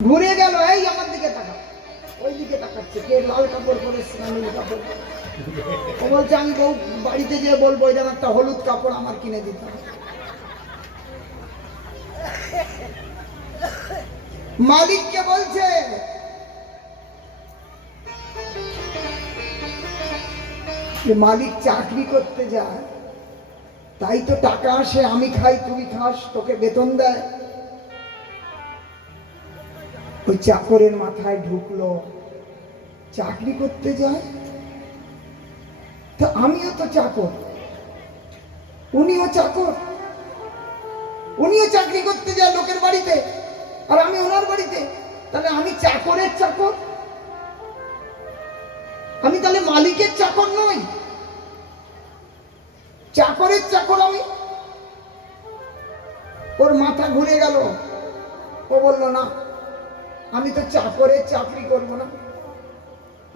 ঘুরে গেল, এই আমার দিকে তাকা, ওই দিকে তাকাচ্ছে, কে লাল কাপড় পরেছে না নীল কাপড়। ও বলছে আমি বউ বাড়িতে গিয়ে বলবো ওই যেন একটা হলুদ কাপড় আমার কিনে দিতে হবে। মালিককে বলছে মালিক চাকরি করতে যায়, তাই তো টাকা আসে, আমি খাই তুই খাস, তোকে বেতন দেয়। ওই চাকরের মাথায় ঢুকলো, চাকরি করতে যায় তা আমিও তো চাকর, উনিও চাকর, উনিও চাকরি করতে যায় লোকের বাড়িতে আর আমি ওনার বাড়িতে, তাহলে আমি চাকরের চাকর, আমি তাহলে মালিকের চাকর নই, চাকরের চাকর আমি। ওর মাথা ঘুরে গেল, ও বলল না আমি তো চাকরের চাকরি করব না,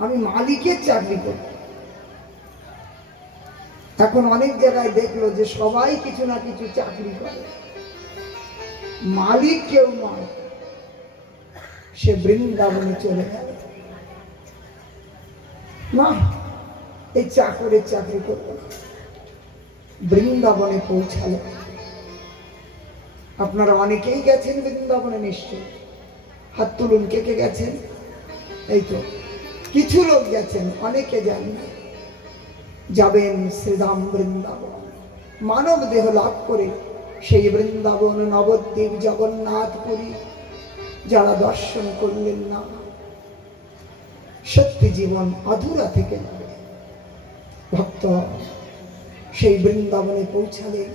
আমি মালিকের চাকরি করব। এখন অনেক জায়গায় দেখলো যে সবাই কিছু না কিছু চাকরি করে, মালিক কেউ নয়। সে বৃন্দাবনে চলে গেল, না এই চাকরের চাকরি করব না। বৃন্দাবনে পৌঁছালো। আপনারা অনেকেই গেছেন বৃন্দাবনে নিশ্চয়, হাত তুলুন কে কে গেছেন। এই তো কিছু লোক গেছেন, অনেকে যান না। যাবেন শ্রীধাম বৃন্দাবন, মানব দেহ লাভ করে সেই বৃন্দাবন নবদ্বীপ জগন্নাথপুরী যারা দর্শন করলেন না, সত্যি জীবন অধুরা থেকে যাবে। ভক্ত সেই বৃন্দাবনে পৌঁছালেন।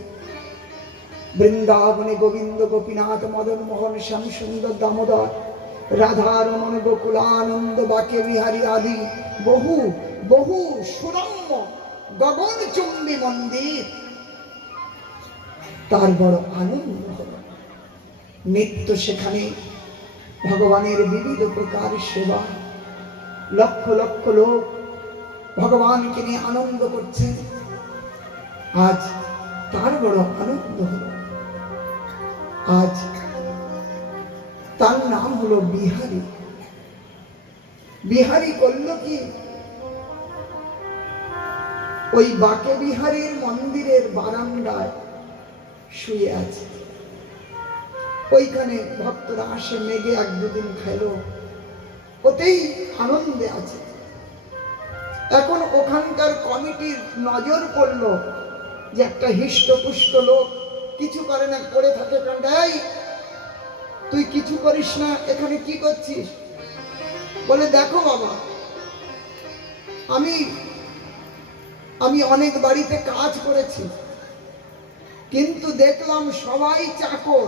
বৃন্দাবনে গোবিন্দ গোপীনাথ মদন মোহন শ্যাম সুন্দর দামোদর রাধা রমণ গোকুলানন্দ বাকে বিহারী আদি বহু বহু সুরম্য গগনচুম্বী মন্দির, তার বড় আনন্দ হল। নিত্য সেখানে ভগবানের বিবিধ প্রকার সেবা, লক্ষ লক্ষ লোক ভগবানকে নিয়ে আনন্দ করছে। আজ তার বড় আনন্দ হল। আজ তার নাম হলো বিহারী। বিহারী করল কি, ওই বাকে বিহারীর মন্দিরের বারান্দায় শুয়ে আছে। ওইখানে ভক্তরা আসে, মেঘে এক দুদিন খাইলো, ওতেই আনন্দে আছে। এখন ওখানকার কমিটির নজর পড়লো যে একটা হিষ্টপুষ্ট লোক কিছু করে না, পড়ে থাকে কান্ডাই, তুই কিছু করিস না, এখানে কি করছিস? বলে দেখো বাবা, আমি অনেক বাড়িতে কাজ করেছি, কিন্তু দেখলাম সবাই চাকর,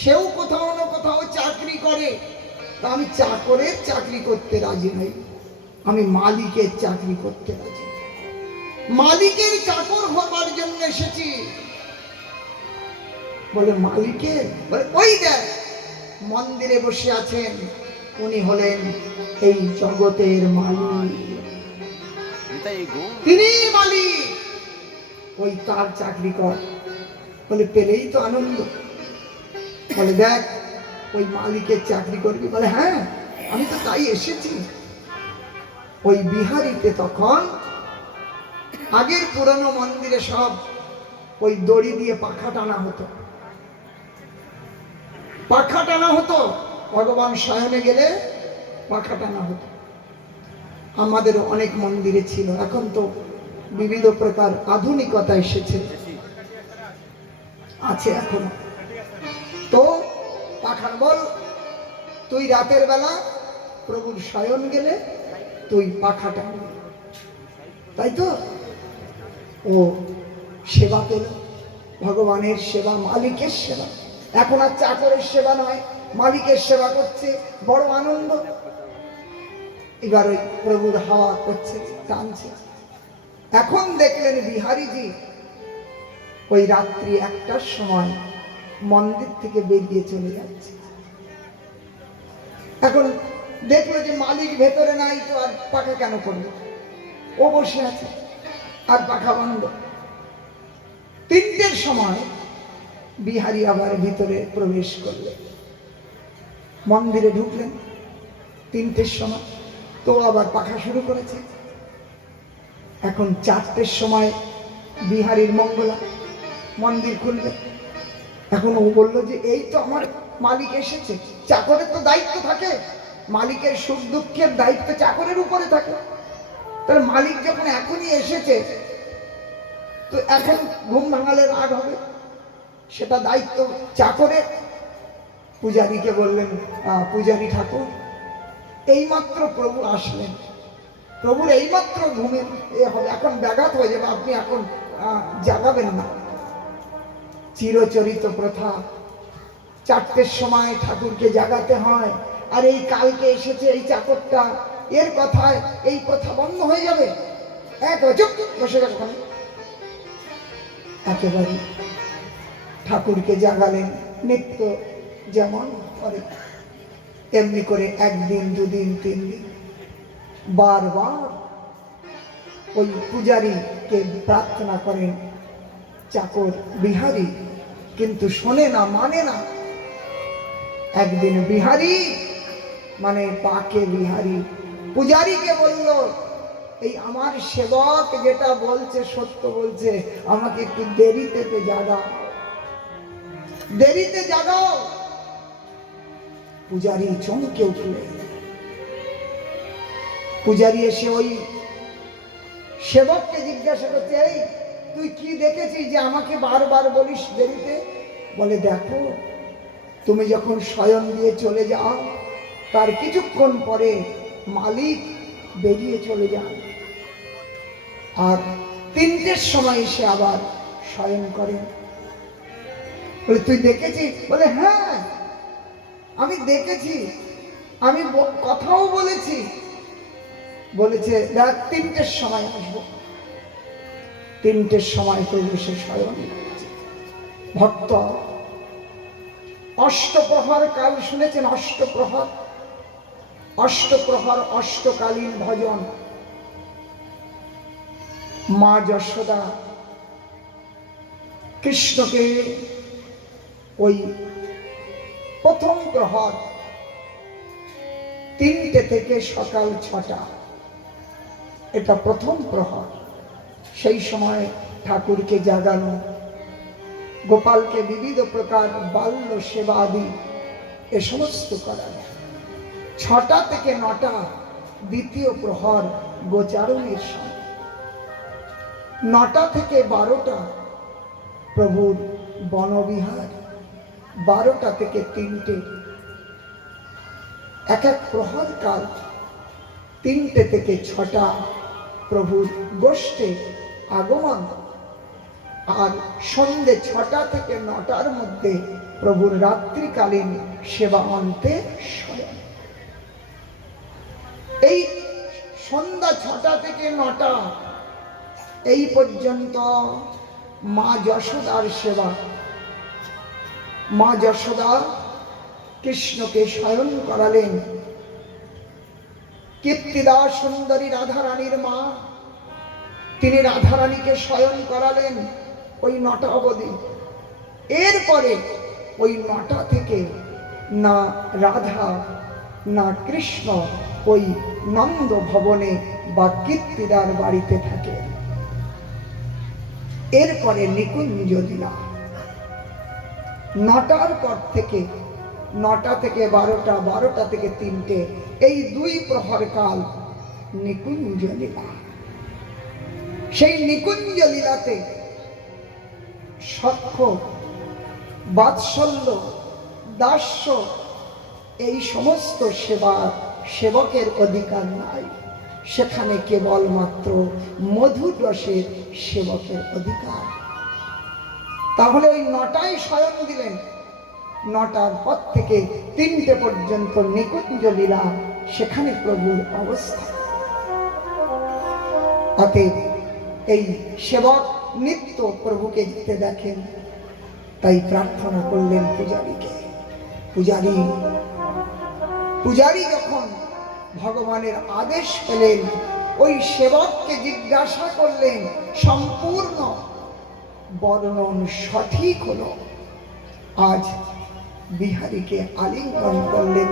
সেও কোথাও না কোথাও চাকরি করে, তা আমি চাকরের চাকরি করতে রাজি নই, আমি মালিকের চাকরি করতে রাজি। মালিকের চাকর হবার জন্য এসেছি। বলে মালিকের? বলে ওই দেখ মন্দিরে বসে আছেন, উনি হলেন এই জগতের মালিক, তিনি মালিক, ওই তার চাকরি কর। বলে পেলেই তো আনন্দ। বলে দেখ ওই মালিকের চাকরি করবি? বলে হ্যাঁ আমি তো তাই এসেছি। ওই বিহারীতে তখন আগের পুরানো মন্দিরে সব ওই দড়ি দিয়ে পাখা টানা হতো, পাখা টানা হতো, ভগবান শয়নে গেলে পাখা টানা হতো। আমাদের অনেক মন্দিরে ছিল, এখন তো বিবিধ প্রকার আধুনিকতা এসেছে, আছে এখনো। তো পাখার বল, তুই রাতের বেলা প্রভুর শয়ন গেলে তুই পাখা টানবি, তাই তো? ও সেবা পেল, ভগবানের সেবা, মালিকের সেবা। এখন আর চাকরের সেবা নয়, মালিকের সেবা করছে, বড় আনন্দ। এবার ওই প্রভুর হাওয়া করছে, টানছে। এখন দেখলেন বিহারীজি ওই রাত্রি 1টার সময় মন্দির থেকে বেরিয়ে চলে যাচ্ছে। এখন দেখলো যে মালিক ভেতরে নাই, তো আর পাখা কেন করবে? ও বসে আছে আর পাখা বন্ধ। 3টের সময় বিহারী আবার ভিতরে প্রবেশ করলেন। মন্দিরে ঢুকলেন 3টের সময়, তো আবার পাখা শুরু করেছে। এখন 4টের সময় বিহারীর মঙ্গলা, মন্দির খুলবে। এখন ও বললো যে এই তো আমার মালিক এসেছে। চাকরের তো দায়িত্ব থাকে, মালিকের সুখ দুঃখের দায়িত্ব চাকরের উপরে থাকে। তাহলে মালিক যখন এখনই এসেছে, তো এখন ঘুম ভাঙালে রাগ হবে, সেটা দায়িত্ব চাকরের। পূজারীকে বললেন, পূজারী ঠাকুর, এইমাত্র প্রভু আসলেন, প্রভুর এইমাত্র ঘুমের হবে, এখন ব্যাঘাত হয়ে যাবে, আপনি এখন জাগাবেন না। চিরচরিত প্রথা, 4টের সময় ঠাকুরকে জাগাতে হয়। আর এই কালকে এসেছে এই চাকরটা, এর কথায় এই প্রথা বন্ধ হয়ে যাবে। চুপ বসে গেল। একেবারে ঠাকুরকে জাগালেন নিত্য যেমন করে, এমনি করে 1 দিন 2 দিন 3 দিন বারবার ওই পূজারীকে প্রার্থনা করেন চাকর বিহারী, কিন্তু শোনে না, মানে না। একদিন বিহারী মানে পাকে বিহারী পূজারীকে বলল, এই আমার সেবক যেটা বলছে সত্য বলছে, আমাকে একটু দেরিতে জাগাও, দেরিতে জাগাও। পূজারী চমকে উঠলে। পূজারী এসে ওই সেবককে জিজ্ঞাসা করছে, এই তুই কি দেখেছিস যে আমাকে বারবার বলিস দেরিতে? বলে, দেখো, তুমি যখন শয়ন দিয়ে চলে যাও, তার কিছুক্ষণ পরে মালিক বেরিয়ে চলে যান, আর 3টের সময় এসে আবার শয়ন করেন। বলে, তুই দেখেছিস? বলে, হ্যাঁ আমি দেখেছি, আমি কথাও বলেছি। বলেছে, দেখ 3টের সময় আসবো। 3টের সময় তো এসে শয়ন। ভক্ত অষ্টপ্রহর কাল শুনেছেন? অষ্টপ্রহর, অষ্টপ্রহর অষ্টকালীন ভজন। মা যশোদা কৃষ্ণকে ওই প্রথম প্রহর 3টে থেকে সকাল 6টা, এটা প্রথম প্রহর। সেই সময় ঠাকুরকে জাগানো, গোপালকে বিবিধ প্রকার বাল্য সেবা আদি এ সমস্ত করানো। 6টা থেকে 9টা দ্বিতীয় প্রহর গোচারণের সময়। 9টা থেকে 12টা প্রভুর বনবিহার। 12টা থেকে 3টে, এক প্রহর কাল। 3টে থেকে 6টা প্রভুর গোষ্ঠে আগমন, আর সন্ধ্যে 6টা থেকে 9টার মধ্যে প্রভুর রাত্রিকালীন সেবা অন্তে শয়ন। এই সন্ধ্যা 6টা থেকে 9টা এই পর্যন্ত মা যশোদার সেবা। মা যশোদা কৃষ্ণকে শয়ন করালেন। কীর্তিদা সুন্দরী রাধারানীর মা, তিনি রাধারানীকে শয়ন করালেন ওই 9টা অবধি। এরপরে ওই 9টা থেকে না রাধা না কৃষ্ণ ওই নন্দ ভবনে বা কীর্তিদার বাড়িতে থাকে। এরপরে নিকুঞ্জ লীলা। 9টার পর থেকে 9টা থেকে 12টা, 12টা থেকে 3টে, এই 2 প্রহর কাল নিকুঞ্জ লীলা। সেই নিকুঞ্জ লীলাতে সখ্য, বাৎসল্য, দাস্য এই সমস্ত সেবা সেবকের অধিকার নাই। সেখানে কেবলমাত্র মধুর রসের সেবকের অধিকার। তাহলে ওই 9টায় শয়ন দিলেন। 9টার পর থেকে 3টে পর্যন্ত নিকুঞ্জ লীলা, সেখানে প্রভুর অবস্থা। অতএব এই সেবক নিত্য প্রভুকে যেতে দেখেন, তাই প্রার্থনা করলেন পূজারীকে। পূজারী যখন ভগবানের আদেশ পেলেন, ওই সেবককে জিজ্ঞাসা করলেন, সম্পূর্ণ বর্ণন সঠিক হলো। আজ বিহারীকে আলিঙ্গন করলেন।